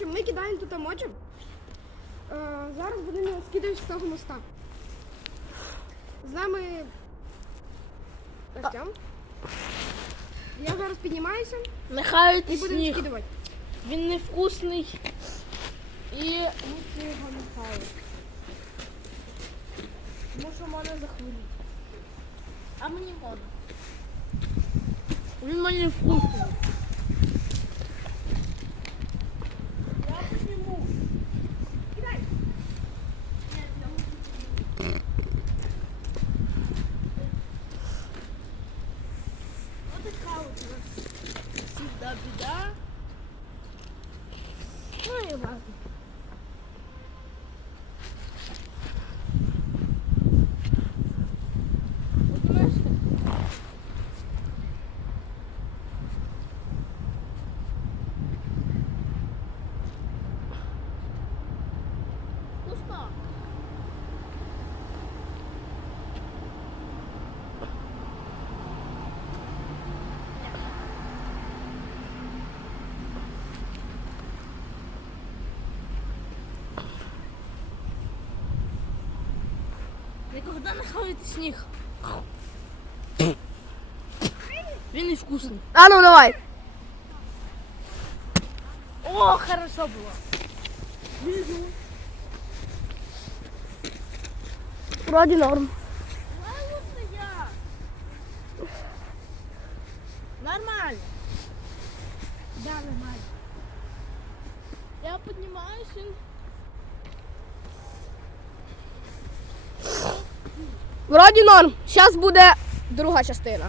Коротше, ми кидаємо тут емоджі. Е, зараз будемо скидати з того моста. З нами Артем. Я зараз піднімаюся Нехай і будемо сніг. скидувати. Він невкусний. І ніхто його не хаває. Тому що мене захворіти. А мені можна. Він мені вкусний. Всегда біда. Ну і ладно. От у нас пусто. Ніколи не хавайте сніг. Він і вкусний. А ну давай. О, хорошо було. Вроді норм. Давай лучше я. Нормально. Да, нормально. Я поднимаюсь. и- Вроді норм. Зараз буде друга частина.